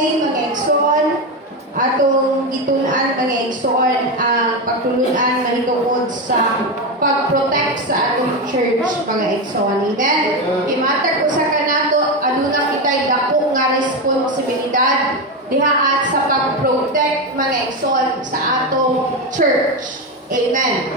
way mga igsoon atong gitunan mga igsoon ang pagtulunan mahitungod sa pag-protect sa atong church mga igsoon. Amen. Imatag ko sa kanato aduna kitay dako nga responsibilidad diha at sa pag-protect mga igsoon sa atong church. Amen.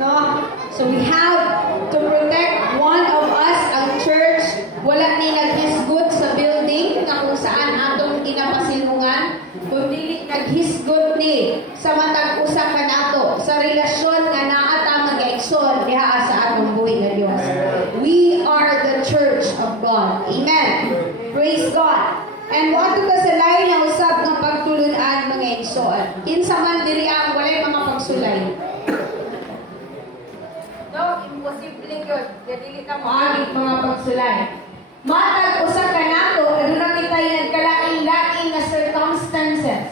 No? So we have to protect one of us ang church. Wala ni naghisgot sa building na kung saan atong ginapasilungan, kundi naghisgot ni sa matag usa ka nato sa relasyon nga naata mag-igsoon diha sa atong buhay nga Dios. We are the church of God. Amen. Praise God. And what to sa lain nga usab nga pagtulunan mga igsoon. Kinsa man diri ang walay mga pagsulay. No, imposible yun. Dili ka maagit mga pagsulay. Matag usa ka nato, aduna kitay nagkalain-lain na circumstances.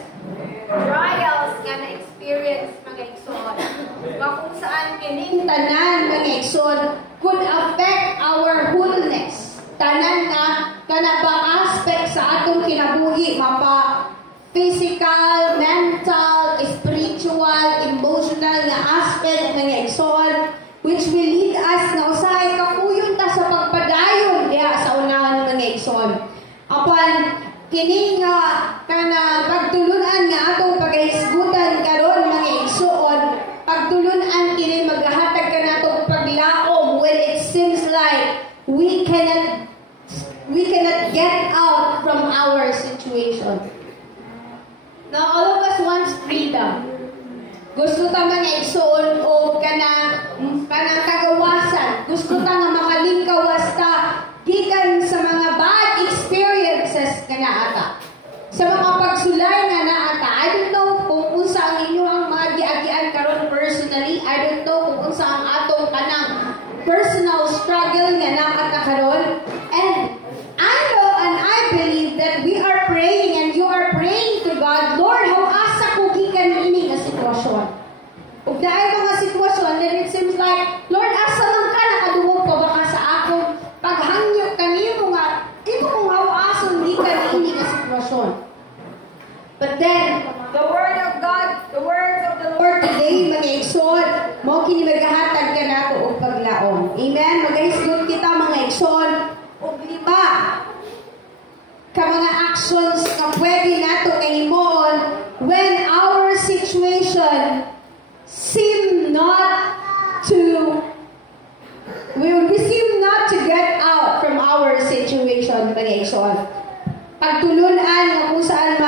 Trials nga na-experience mga igsoon. Kung saan kining tanan mga igsoon could affect our wholeness. Tanan nga kanabang aspect sa atong kinabuhi, mapa physical, mental, spiritual, emotional nga aspect mga igsoon, which will lead us na usahay kapuyon ta sa pagpadayon diha sa unahan mga igsoon. Apan kini nga kana pagtulunan nga atong paghisgutan karon mga igsoon, pagtulunan kini maghahatag kanatong paglaom when it seems like we cannot get out from our situation. Now all of us wants freedom. Gusto ta mga igsoon o kanang kagawasan. Gusto ta nga makalingkawas ta gikan sa mga bad experiences nga naata. Sa mga pagsulay nga naata. I don't know kung unsa ang inyong mga giagian karon personally. I don't know kung unsa ang atong kanang personal struggle nga naata karon. And I know and I believe that we are praying and you are praying to God, Lord, how asa ko gikan ini nga sitwasyon. Ug dahil mga sitwasyon, then it seems like, Lord, asa man ka nakadungog pa baka sa akong paghangyo kanimo nga, imo kong hawason gikan ini nga sitwasyon. But then, the word of God, the words of the Lord today, mga igsoon, mo kini maghahatag ka nato og paglaom. Amen? Magahisgot kita mga igsoon, og lima ka mga actions nga pwede nato kahimoon when our situation seem not to get out from our situation mga igsoon. Pagtulunan nga kung saan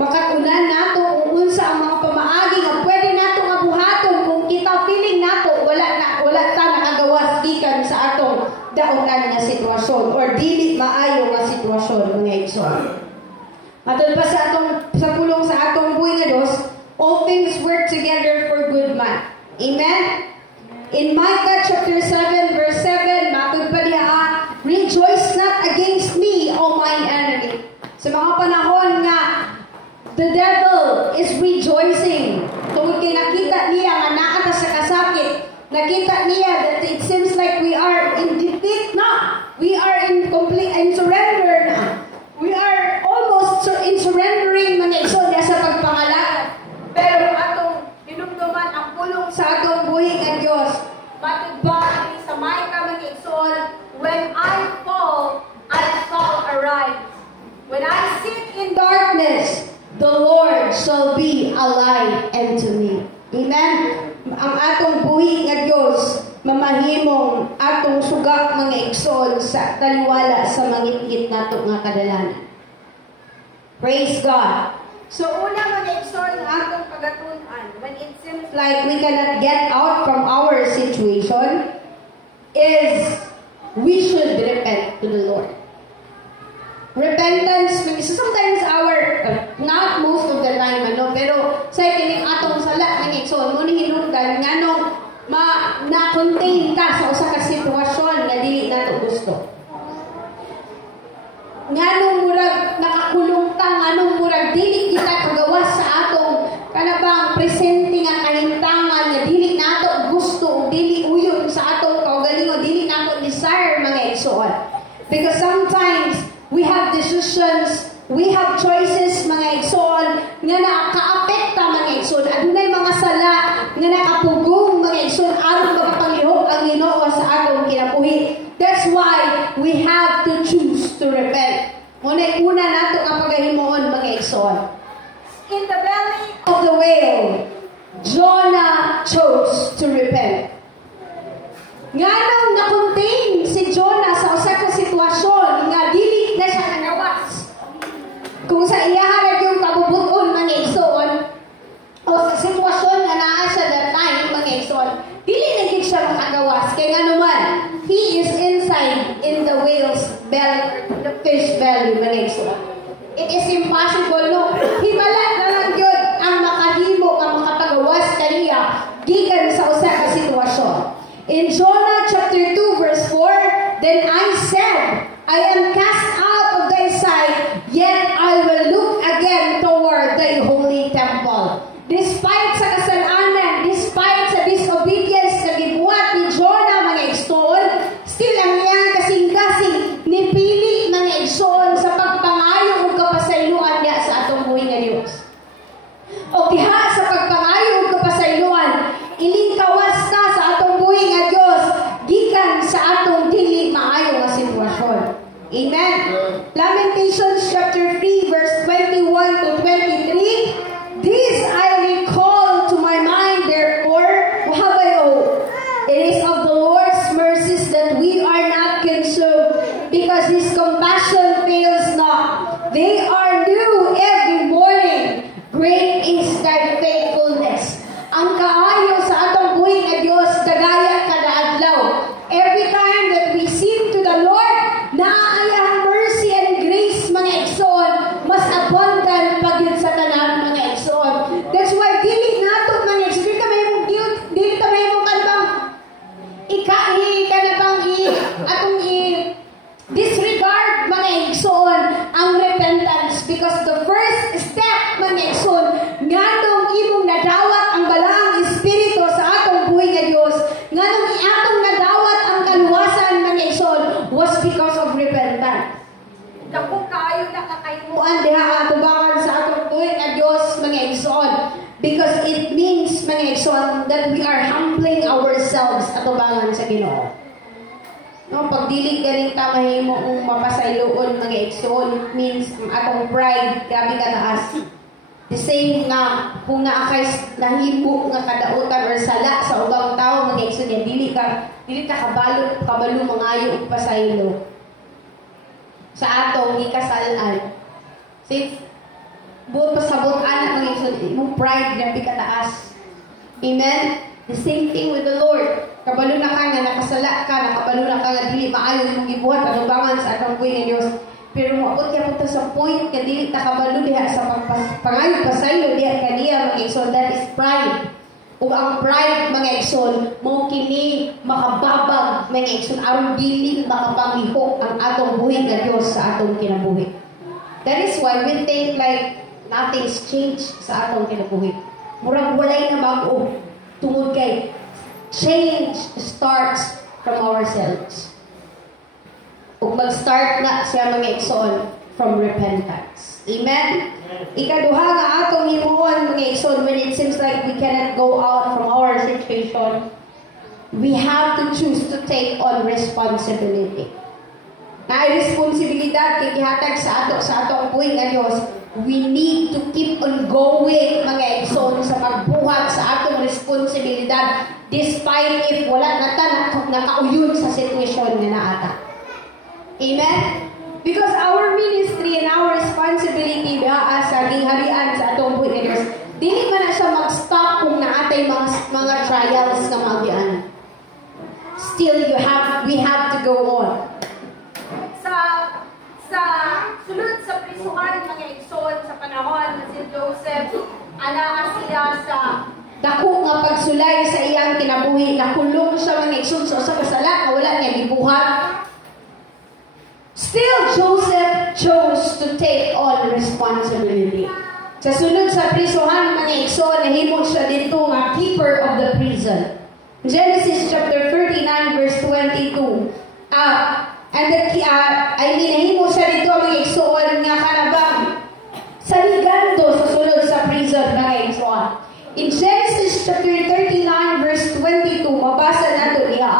makatunan nato kung unsa ang mga pamaagi nga pwede nato nga buhaton kung kita feeling nato wala ta nakagawas gikan sa atong daotan nga sitwasyon or dili maayo nga sitwasyon mga igsoon. Matod pa sa pulong sa atong buhay nga Dios, all things work together for good man. Amen? In Micah chapter 7 verse 7, matod pa diha, rejoice not against me, O mine enemy. Sa mga panahon nga the devil is rejoicing tungkol kay nakita niya nga naata sa kasakit, nakita niya that it seems like we are in defeat na, we are in surrender na, we are almost in surrendering mga igsoon sa pagpangalaan. Pero atong hinumduman ang pulong sa atong buhi ng Diyos. Matod ba sa Micah mga igsoon, when I fall, I shall arise. When I sit in darkness, the Lord shall be a light unto me. Amen? Ang atong buhi ng Diyos, mamahimong atong sugak mga igsoon sa taliwala sa mangit-ngit nato nga kadalanan. Praise God. So, una mga igsoon ang atong pagatunan, when it seems like we cannot get out from our situation, is we should repent to the Lord. Repentance means sometimes not most of the time, pero sa kining atong sala ng igsoon, mo ni hinungdan nganong na-contain ka sa usa ka sitwasyon nga dili nato gusto. Nganong murag nakakulong ta, nganong murag dili kita kagawas sa atong kanabang presente nga kahintangan nga dili nato gusto, dili uyon sa atong kaugalingon, dili nato desire mga igsoon. Because sometimes we have decisions have choices mga igsoon nga nakaapekta mga igsoon. Adunay mga sala nga nakapugong mga igsoon aron magpanglihok ang Ginoo sa atong kinabuhi. That's why we have to choose to repent. Una nato ang paghimuon mga igsoon. In the belly Of the whale, Jonah chose to repent. Nganong na-contain si Jonah sa usa ka sitwasyon nga dili na siya kanawas. Kung sa iyahan yung kabubuton mga igsoon o sa sitwasyon nga naa siya that time mga igsoon, dili na gid siya makagawas kay nganuman he is inside in the whale's belly, the fish belly mga igsoon. It is impossible no. Himala na lang yun ang makahimo ang makapagawas kaniya gikan sa usa ka sitwasyon. In Jonah chapter 2 verse 4, then I said, I am cast out of thy sight, yet I will look again toward thy holy temple. Despite sa kasalanan, despite sa disobedience na gibuhat ni Jonah mga igsoon, still ang iyang kasing-kasing nipili mga igsoon sa pagpangayo ug kapasayloan niya sa atong buhi nga Dios. O diha sa pagpangayo ug kapasayloan, ilingkawas ta sa atong buhi nga Dios gikan sa atong dili maayo nga sitwasyon. Amen. Lamentations chapter 3 verse 21 to 23. This I recall to my mind, therefore have I hope. It is of the Lord's mercies that we are not consumed, because His compassion fails not. They are new every morning. Great is thy faithfulness. Ang kaayo sa atong buhi nga Dios dagaya kada adlaw. Every time that we sing to the Lord, naayang mercy and grace mga igsoon, mas abundant pa gyud sa tanan mga igsoon. That's why dili nato mga igsoon, dili ta mahimong guilt, dili ta mahimong kanbang atong disregard mga igsoon ang repentance, because the first step mga igsoon nganong imong nadawat ang balaang espiritu sa atong buhi nga Dios, nganong atong nadawat ang kaluwasan mga igsoon was because of repentance. dako kaayo na kakayuan Diha atubangan sa atong buhi nga Dios mga igsoon, because it means mga igsoon that we are humbling ourselves atubangan sa Ginoo. No, pag dili ganing ta mahimo ang mapasayloon mga igsoon, it means ang atong pride grabe kataas. The same nga kung naakay nahimo nga kadautan or sala sa ubang tao mga igsoon, dili ka kabalo mangayo og pasaylo sa atong gikasalan. Since buot pasabot anak mga igsoon, imong pride grabe kataas. Amen. The same thing with the Lord. Kabalo na ka nga nakasala ka, nakabalo na ka nga dili maayo imong gibuhat anubangan sa atong buhi nga Dios. Pero maabot ka punta sa point nga dili ta kabalo diha sa pangayo pasaylo diha kaniya mga igsoon, that is pride. Ug ang pride mga igsoon mao kini makababag mga igsoon aron dili makapanglihok ang atong buhi nga Dios sa atong kinabuhi. That is why we think like nothing's changed sa atong kinabuhi. Murag walay na bag-o tungod kay change starts from ourselves. Ug mag-start na siya mga igsoon from repentance. Amen? Ikaduha nga atong himuon mga igsoon, when it seems like we cannot go out from our situation, we have to choose to take on responsibility. Na responsibilidad kay gihatag sa atong buhi nga Dios. We need to keep on going mga igsoon sa pagbuhat sa atong responsibilidad despite if wala na ta nakauyod sa sitwasyon nga naata. Amen? Because our ministry and our responsibility sa gingharian sa atong buhi nga Dios, dili man na siya mag-stop kung naatay mga trials nga maagian. Still we have to go on. Sa sulod sa prisuhan mga igsoon sa panahon na si Joseph, anaa siya sa dako nga pagsulay sa iyang kinabuhi, nakulong siya mga igsoon sa usa ka sala wala niya gibuhat. Still Joseph chose to take on responsibility. Sa sulod sa prisuhan mga igsoon, nahimo siya dito nga keeper of the prison. Genesis chapter 39 verse 22. Nahimo siya dito mga igsoon nga kanabang In Genesis chapter 39 verse 22, mabasa nato niya,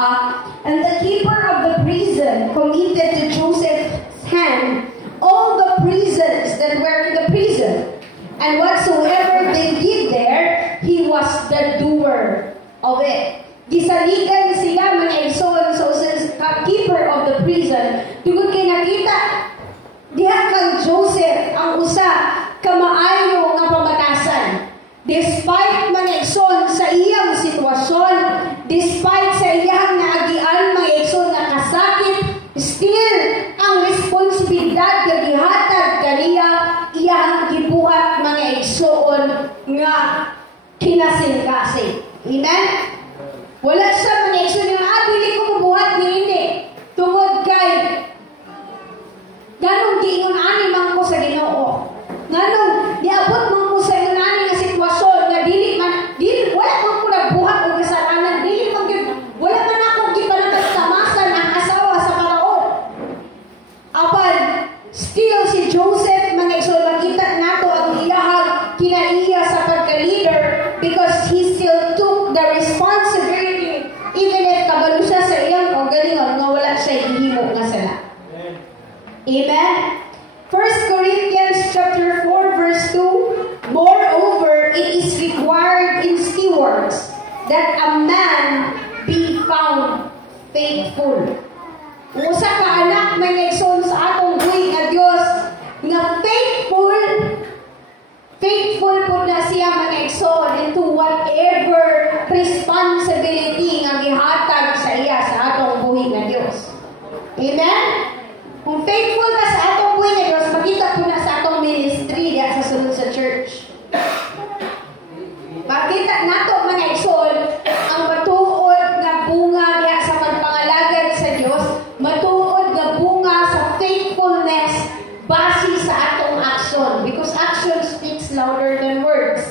and the keeper of the prison committed to Joseph's hand all the prisons that were in the prison, and whatsoever they did there, he was the doer of it. Gisaligan siya mga igsoon sa keeper of the prison. Tungod kay nakita diha kang Joseph ang usa ka maayo nga pamatasan. Despite mga igsoon sa iyang sitwasyon, despite sa iyang naagian mga igsoon na kasakit, still ang responsibilidad nga gihatag kaniya iyang gibuhat mga igsoon nga kinasing-kasing. Amen? Wala siya mga igsoon nga dili ko mabuhat ni hindi. Tungod kay ganong giingon ani man ko sa Ginoo. Ganong niabot man ko sa ingon ani nga sitwasyon nga dili wala man ko nagbuhat og kasalanan, dili man wala man ako gipanagkamasan ang asawa sa Paraon. Apan still si Joseph mga igsoon makita nato ang iyahang kinaiya sa pagka-leader because he still took the responsibility even if kabalo siya sa iyang kaugalingon nga wala siya ihimo nga sala. Amen? 1 Corinthians chapter 4 verse 2, moreover, it is required in stewards that a man be found faithful. Usa ka anak may nagson sa atong buhi nga Dios nga faithful po na siya manegson into whatever responsibility nga gihatag sa iya sa atong buhi nga Dios. Amen? Kung faithful ka sa atong buhay na Diyos, makita po na sa atong ministry diya sa sunod sa church. Makita nato mga igsoon ang matuod nga bunga diya sa pagpangalagad sa Diyos, matuod nga bunga sa faithfulness base sa atong action. Because action speaks louder than words.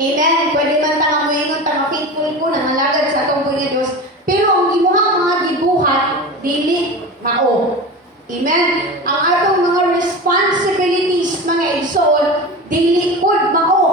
Amen? Pwede man tanga moingon, tanga faithful po, nangalagad sa atong buhay na Diyos. Pero ang imuhang mga gibuhat, dili mao. Amen? Ang atong mga responsibilities, mga igsoon, dili pod mao.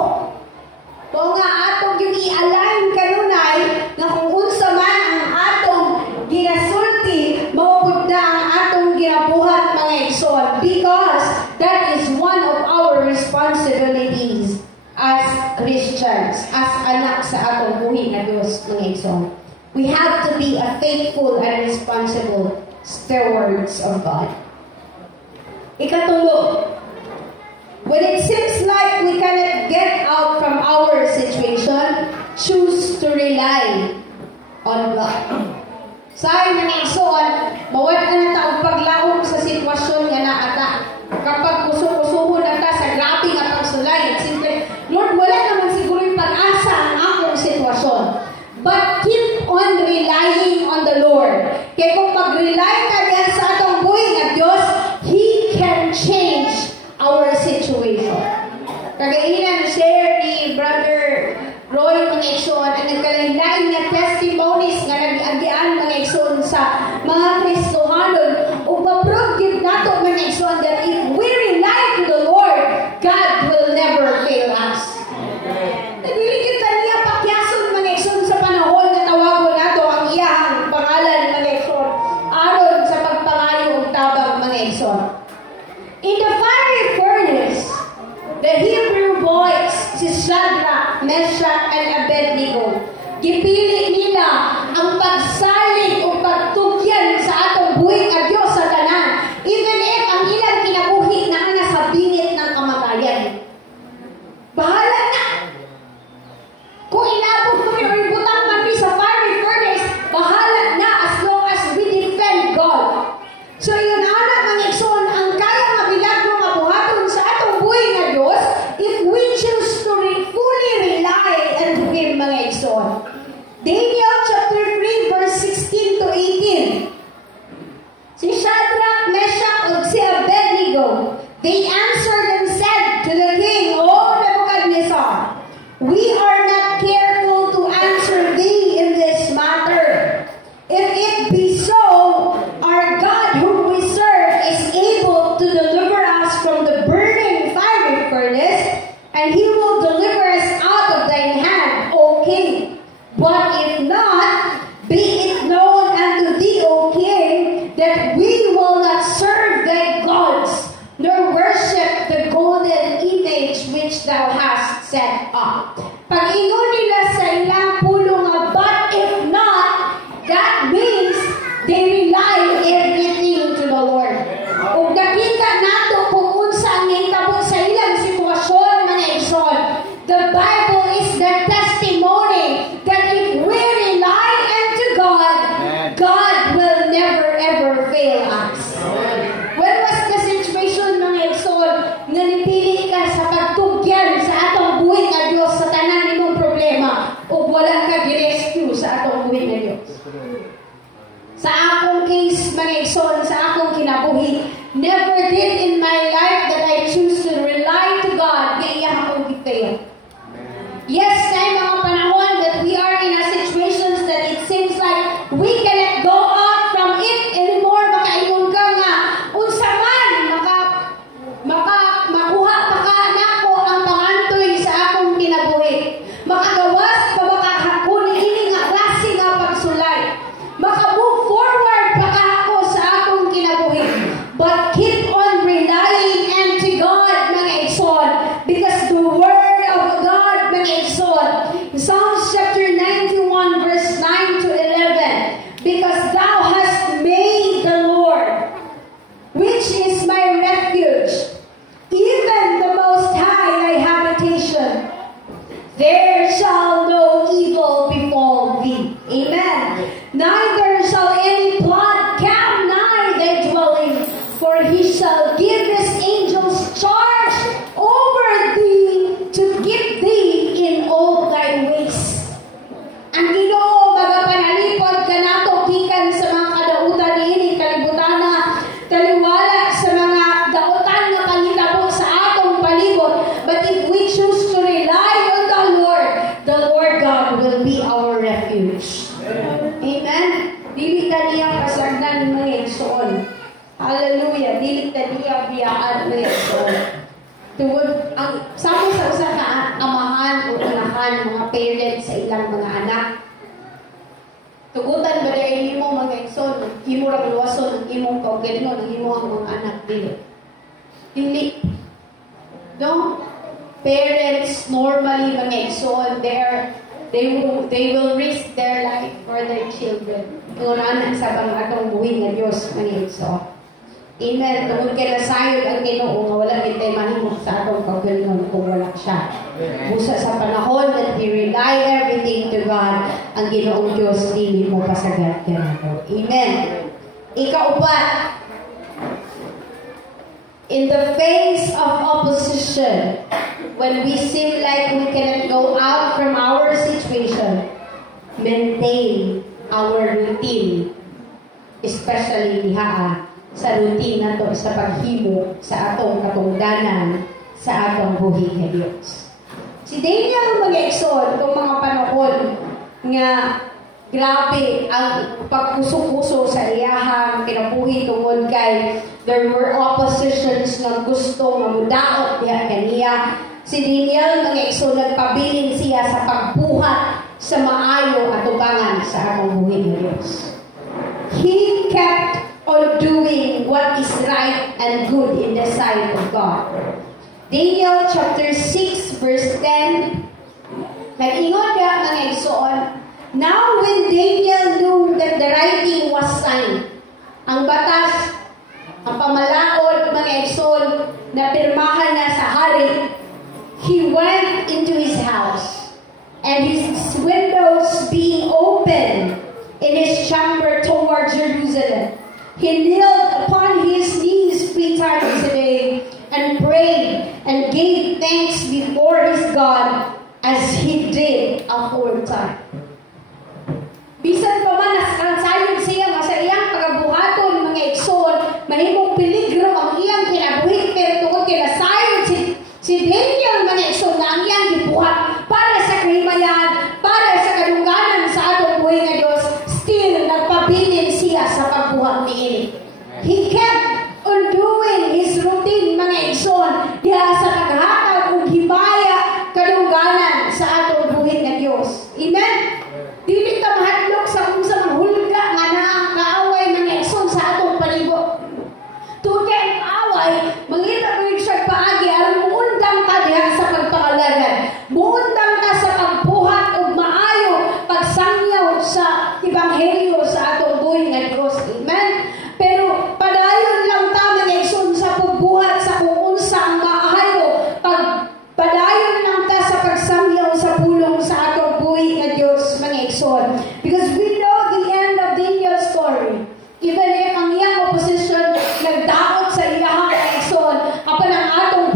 Kung nga atong yung i-align kanunay na kung unsa man ang atong ginasulti, mao pod na ang atong ginabuhat mga igsoon. Because that is one of our responsibilities as Christians, as anak sa atong buhi na Diyos mga igsoon. We have to be a faithful and responsible stewards of God. Ikatulo, when it seems like we cannot get out from our situation, choose to rely on God. Sa mga igsoon, mawala na taong paglaom sa sitwasyon nga naata. Kapag kusukusuhon na ta sa grabe nga pagsulay, simple, Lord, wala naman siguro yung pag-asa ang akong sitwasyon. But keep on relying on the Lord. Kaya kung mag-rely ka diyan sa atong buhay nga Diyos, He can change our situation. Kagainan share ni Brother Roy mga igsoon ang nagkalain-lain nga testimonies nga nag-agian mga igsoon sa mga Kristohanon o ma-prove nato mga igsoon that if we rely to the Lord, God will never fail us. Nagiging niya pakyason mga igsoon sa panahon na tawagon nato ang iyang pangalan mga igsoon aron sa pagpangayo og tabang mga igsoon. In the fiery furnace, the Hebrew boys, si Shadrach, Meshach, and Abednego, gipili nila ang pagsalig o pagtugyan sa atong buhay nga Diyos sa tanan, even if ang ilang kinabuhi na nasa bingit ng kamatayan. Bahala na! Kung inabot mo yung ibutang mami sa fiery furnace, bahala na as long as we defend God. So yun ana mga igsoon, ang kaya nga milagro nga buhaton sa atong buhay nga Diyos if we choose to fully rely on Him mga igsoon. Daniel chapter 3 verse 16 to 18. Si Shadrach, Meshach, ug si Abednego, they answered and said to the king, O Nebuchadnezzar, we are not careful to answer thee in this matter. If it be so, our God whom we serve is able to deliver us from the burning fiery furnace, and He will deliver us out thou hast set up. Pag-ingon nila sa ilang pulong nga, but if not, that means they rely everything to the Lord. Kung nakita nato kung unsa ang nahitabo sa ilang sitwasyon, mga igsoon, the Bible is the testimony that if we rely unto God, God will never ever fail us. When was the situation, mga igsoon, nga nipili ka sa pagtugyan sa atong buhit nga Diyos sa tanan nimong problema o wala ka gi-rescue sa atong buhit nga Diyos? Sa akong case, mga igsoon, sa akong kinabuhi, never did in my life that I choose to rely to God, nga iya akong gitayo. Yes, na mga panahon that we are in a situations that it seems like we cannot go out from it anymore. Makaingon ka nga, unsa man, makuha pa ka nako ang pangantoy sa akong kinabuhi. Makagawas pa makakakuni ini nga klase nga pagsulay. Maka-move forward pa ka ako sa akong kinabuhi. But keep on relying unto God, mga igsoon, because the word of God, mga igsoon, Psalms chapter 91 verse 9 to 11, because thou hast made the Lord, which is my refuge, even the Most High thy habitation, there shall no evil befall thee. Amen. Neither shall any plague come nigh thy dwelling, for he shall give his angels charge over thee to keep thee in all thy ways. Ang Ginoo magapanalipod kanato gikan sa mga kadautan niini kalibutana, taliwala sa mga dautan nga panghitabo sa atong palibot. But if we choose to rely on the Lord God will be our refuge. Amen. Dili ta niya kasagdan, mga igsoon. Hallelujah. Dili ta niya biyaan, mga igsoon. Tungod ang sa usa ka amahan o inahan, mga parents sa ilang mga anak. Tugutan ba dahil mo, mga igsoon, imo ra luwason ang imong kaugalingon, ang imong mga anak dili. Dili. No? Parents normally, mga igsoon, they will risk their life for their children. Ingunan sa pangatong buhi nga Diyos, mga igsoon. Amen. Tungod kay nasayod ang Ginoo nga wala kitay mahimok sa atong kaugalingon kung wala siya. Busa sa panahon that we rely everything to God, ang Ginoong Diyos dili mo pasagad kanato. Amen. Ikaupat, in the face of opposition, when we seem like we cannot go out from our situation, maintain our routine, especially dihaa sa routine nato sa paghimo sa atong katungdanan sa atong buhi nga Dios. Si Daniel, mga igsoon, itong mga panahon nga grabe ang pagpuso-puso sa iyahang kinabuhi tungod kay there were oppositions nga gusto nga mudaot diha kaniya. Si Daniel, mga igsoon, nagpabilin siya sa pagbuhat sa maayo at tubangan sa atong buhi nga Dios. He kept on doing what is right and good in the sight of God. Daniel chapter 6 verse 10, nag-ingon niya, mga igsoon, now when Daniel knew that the writing was signed, ang batas, ang pamalaod, mga igsoon, na pirmahan na sa hari, he went into his house, and his windows being open in his chamber toward Jerusalem, he knelt upon his knees 3 times a day and prayed and gave thanks before his God as he did aforetime. Bisan pa man nasayod siya nga sa iyang pagabuhaton, mga igsoon, mahimong peligro ang iyang kinabuhi, pero tungkol kay nasayod si Daniel, mga igsoon, na ang iyang gibuhat para sa kahimayan, para sa kadungganan sa atong buhay nga Diyos, still nagpabilin siya sa pagbuhat niini. He kept on doing his routine, mga igsoon, diha sa paghatag ug himaya kadungganan sa atong buhay nga Diyos. Amen. Dili ta mahadlok sa unsang hulga nga naang kaaway, mga igsoon, sa atong palibot. Tungod kay ang away, mangita ko siya paagi aron muundang ta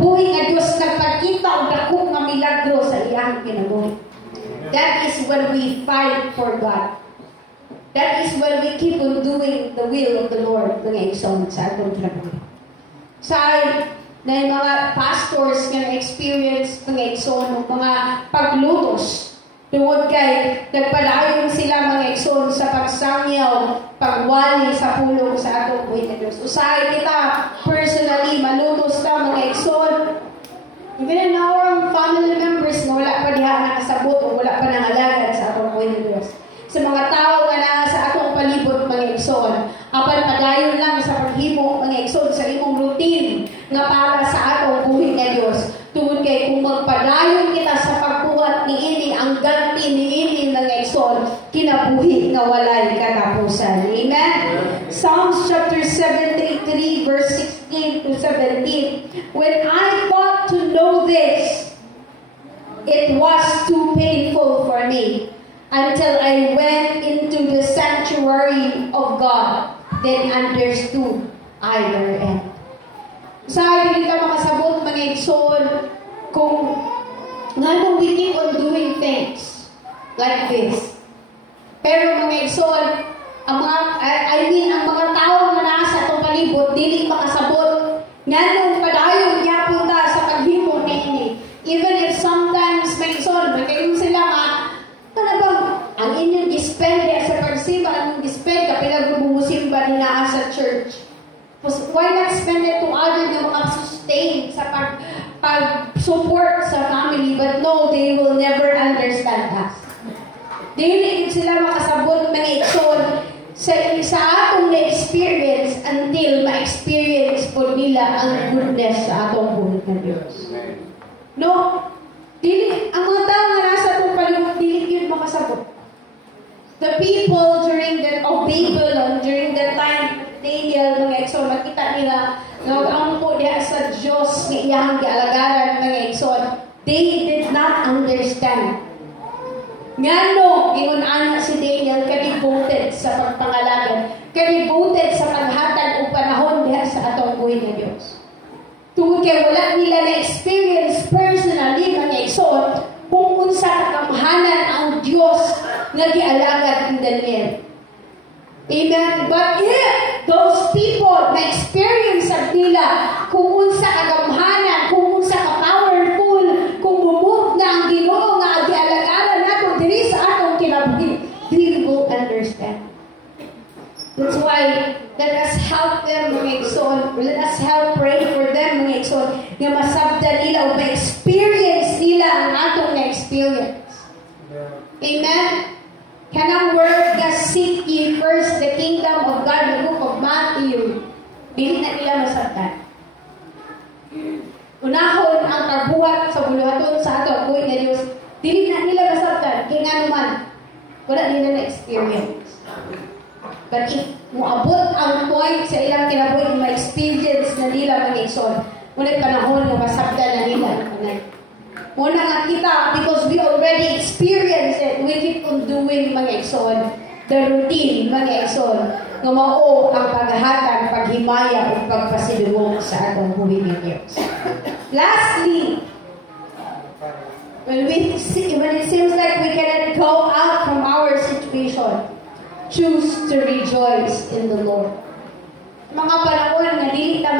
kinabuhi nga Dios nagpakita og dako nga milagro sa iyang kinabuhi. That is when we fight for God. That is when we keep on doing the will of the Lord, mga igsoon sa atong kinabuhi. Na yung mga pastors nga experience mga igsoon, mga paglutos. Tungod kay nagpadayon sila mga igsoon sa pagsangyaw, pagwali sa pulong sa atong buhay na Diyos. Usahay kita personally, malutos ka mga igsoon. Even in our family members na wala pa diha nakasabot o wala pa nangalagad sa atong buhay na Diyos. Sa mga tao nga na sa atong palibot mga igsoon, apan padayon lang sa paghimo mga igsoon sa imong routine nga para sa atong buhay na Diyos. Tungod kay kung magpadayon kita sa pagbuhat ni ini, ang ganti ni ini mga igsoon, kinabuhi nga walay katapusan. Amen? Psalms chapter 73 verse 16 to 17. When I thought to know this, it was too painful for me until I went into the sanctuary of God, then understood I therein. Sa hindi ka makasabot mga igsoon kung nga we keep on doing things like this. Pero mga igsoon, ang mga tao na nasa itong palibot, dili makasabot nga nung padayon yapon ta sa paghimo ni. Even if sometimes mga igsoon, magkaroon sila nga ang inyong dispend sa pagsimba, ang dispend kapag bumusimba nila sa church. Why not spend it to other na makasustain sa pag-support sa family? But no, they will never understand us. Dili sila makasabot mga igsoon sa atong na-experience until ma-experience po nila ang goodness sa atong buhay na Diyos. No? Dili, ang mga tao nga nasa atong palibot, dili yun makasabot. The people during Babylon, during the time Daniel, mga igsoon, makita nila ang po diya sa Diyos na iyang gialagaran mga igsoon. They did not understand. Ngano, ingon-ana si Daniel, ka-devoted sa pagpangalagan, ka-devoted sa paghatag o panahon diya sa atong buhay na Diyos. Tungkol kay wala nila na-experience personally mga igsoon kung unsa kakamhanan ang Diyos nga gialagad ni Daniel. Amen. But if those people na experience nila kung unsa kagamhanan, kung unsa ka powerful, kung bumuk na ang Ginoo nga gialagaran nato diri sa atong kinabuhi, they will understand. That's why let us help them mga igsoon. Let us help pray for them mga igsoon nga masabdan nila o ma-experience nila ang atong na-experience. Amen. Kanang word nga seek ye first the kingdom of God, the book of Matthew, dili na nila masabtan. Unahon ang pagbuhat sa buluhaton sa ato buhay nga Dios, dili na nila masabtan kay nga naman wala nila na experience. But if moabot ang point sa ilang kinabuhi, ma-experience na nila mga igsoon, muna panahon nga masabtan na nila. Muna nga kita, because we already experienced it, we keep on doing mga igsoon, the routine mga igsoon, nga mao ang paghatag, paghimaya, o pagpasidugong sa atong buhay ng Diyos. Lastly, when it seems like we cannot go out from our situation, choose to rejoice in the Lord. Mga panahon nga dili ta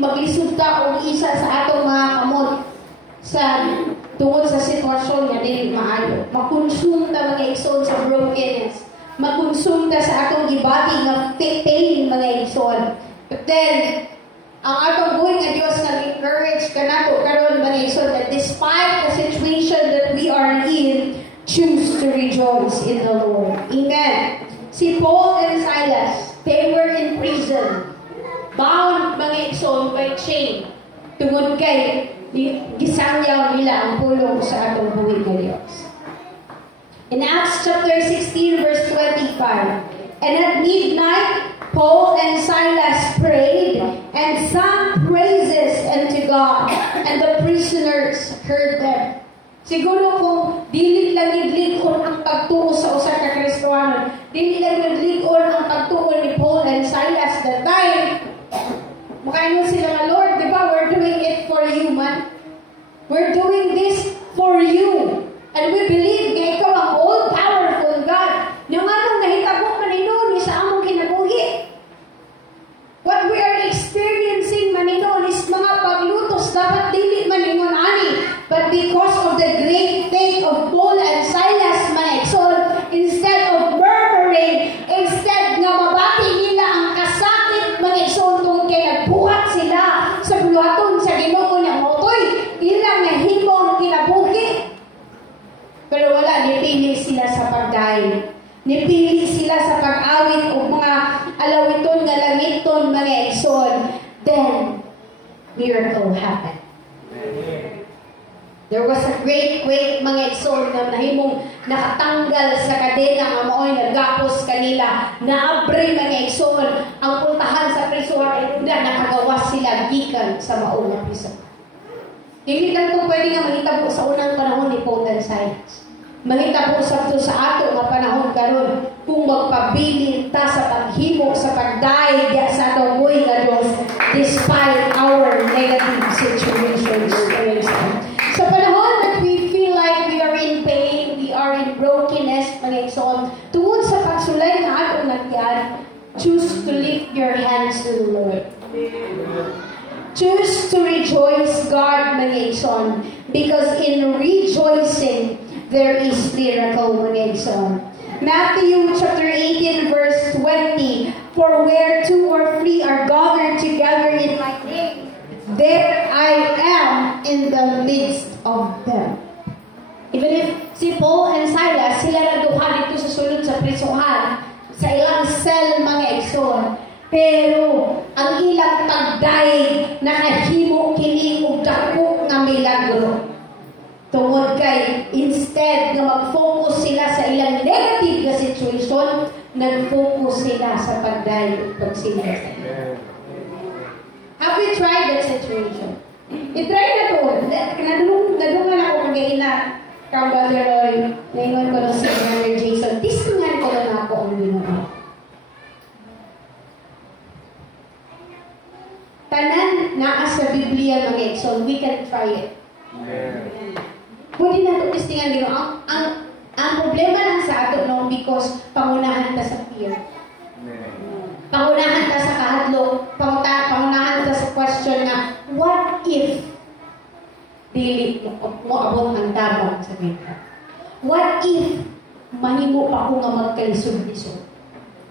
maglisod ta og isa sa atong mga kamot sa tungod sa sitwasyon nga dili maayo. Makonsume ta mga igsoon sa brokenness. Makonsume ta sa atong gibati nga pain mga igsoon. But then ang atong buhay nga Dios nag-encourage kanato karon mga igsoon that despite the situation that we are in, choose to rejoice in the Lord. Amen. Si Paul and Silas, they were in prison, bound mga igsoon by chain. Tungod kay gisangyaw nila ang pulong sa atong buhay nga Dios. In Acts chapter 16 verse 25, and at midnight Paul and Silas prayed and sang praises unto God, and the prisoners heard them. Siguro kung dili lang nidlikon ang pagtuo sa usa ka Kristohanon, dili lang nidlikon ang pagtuo ni Paul and Silas that time, makaingon sila nga, Lord, di ba, we're doing we're doing this for you. And we believe nga ikaw ang all-powerful God. Nung anong nahitabo maninon sa among kinabuhi. What we are experiencing maninon is mga paglutos dapat dili maningon ani. But because of the great faith of Paul and Silas, instead of murmuring, instead nga mabati nila ang kasakit tungkol kay nagbuhat sila sa buluhaton sa Ginoo nga motoy, ilang nahimong kinabuhi. Pero wala, nipili sila sa pagdaig. Nipili sila sa pag-awit o mga alawiton nga langiton mga igsoon. Then, miracle happened. There was a great mga igsoon na nahimong nakatanggal sa kadena nga maoy nagapos kanila. Naabre mga igsoon ang puntahan sa prisuhan na nakagawas sila gikan sa maong na priso. Hindi lang kung pwede nga mahitabo sa unang panahon ni Paul and Silas. Mahitabo sa ato nga panahon karon kung magpabilin ta sa paghimo sa pagdaig sa atong buhay nga Diyos despite our negative situations. Sa panahon that we feel like we are in pain, we are in brokenness, mga igsoon, tungod sa pagsulay na ato nagyan, choose to lift your hands to the Lord. Choose to rejoice God, mga igsoon, because in rejoicing, there is miracle, mga igsoon. Matthew chapter 18 verse 20, for where 2 or 3 are gathered together in my name, there I am in the midst of them. Even if si Paul and Silas, sila na duha dito sa sulod sa prisuhan, sa ilang cell, mga igsoon, pero ang ilang pagdaig nakahimo kini og dako nga milagro. Tungod kay instead na mag-focus sila sa ilang negative na situation, nag-focus sila sa pagdaig ug pagsilas. Have you tried that situation? I-try na to. Nadungan ako kagayina Brother Roy, ko si Brother Jason. Tistungan ko lang ako ang Ginoo. Tanan naa sa Biblia mga igsoon, we can try it. Pwede na ito tistingan Ginoo. Ang problema lang sa ato no, because pangunahan ta sa fear. Pangunahan ta sa kahadlok, pangunahan ta sa question na, what if dili mo abot ang tabang sa bita? What if mahimo pa ko nga magkalisod-lisod?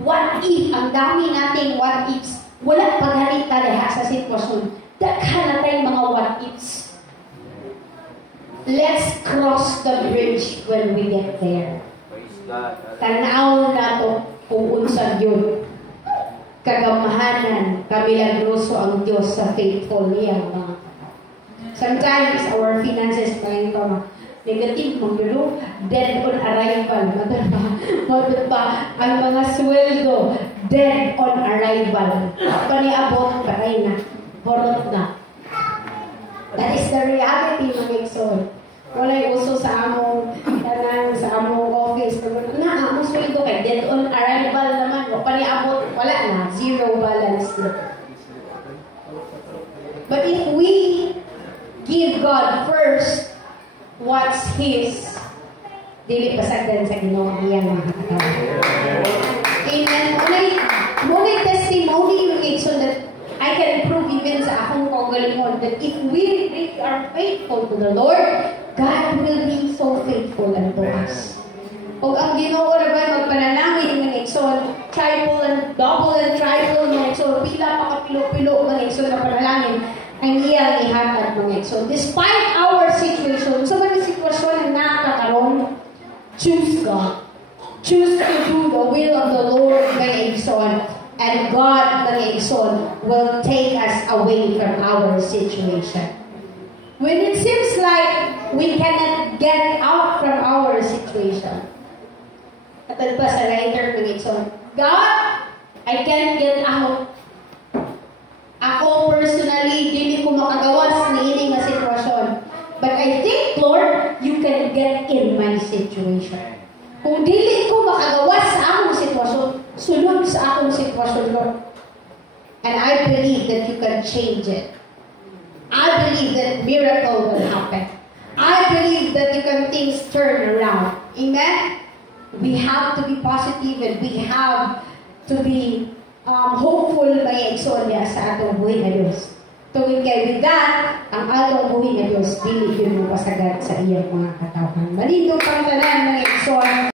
What if ang dami nating what ifs, wala pa ganit talaga sa sitwasyon? Daghan na tayong mga what ifs. Let's cross the bridge when we get there. Tanaw na to kung unsa yun. Kagamahanan, kamilagroso ang Diyos sa faithful niya. Sometimes our finances negative, dead on arrival. Matut pa ang mga sweldo, dead on arrival. Paniabot, paray na. Borot na. That is the reality, mga igsoon. Walay uso sa among sa among office. Na, among sweldo kay dead on arrival naman. Paniabot, wala na. Zero balance na. But if we give God first what's His, dili pasagdan sa Ginoo iyang mga katawan. Amen. Muna'y testimony yung igsoon that I can prove even sa akong kaugalingon that if we really are faithful to the Lord, God will be so faithful unto us. O ang Ginoo na ba magpanalangin ng igsoon, triple and double and triple ng igsoon, pila pa kapilo-pilo ng igsoon na panalangin, ang iyang ihatag mga igsoon. Despite our situation, sa mga sitwasyon na nakakaroon, choose God. Choose to do the will of the Lord mga igsoon. And God mga igsoon will take us away from our situation. When it seems like we cannot get out from our situation. At ba sa writer mga igsoon, God, I can't get out. Ako personally, dili ko makagawas ni ining nga sitwasyon. But I think, Lord, you can get in my situation. Kung dili ko makagawas sa akong sitwasyon, sunod sa akong sitwasyon, Lord. And I believe that you can change it. I believe that miracle will happen. I believe that you can things turn around. Amen? We have to be positive and we have to be hopeful mga igsoon sa atong buhay na Diyos. Tungin kay with that, ang atong buhay na Diyos, dili yun mo pasagad sa iyang mga katawhan. Malindong pang tanan mga igsoon.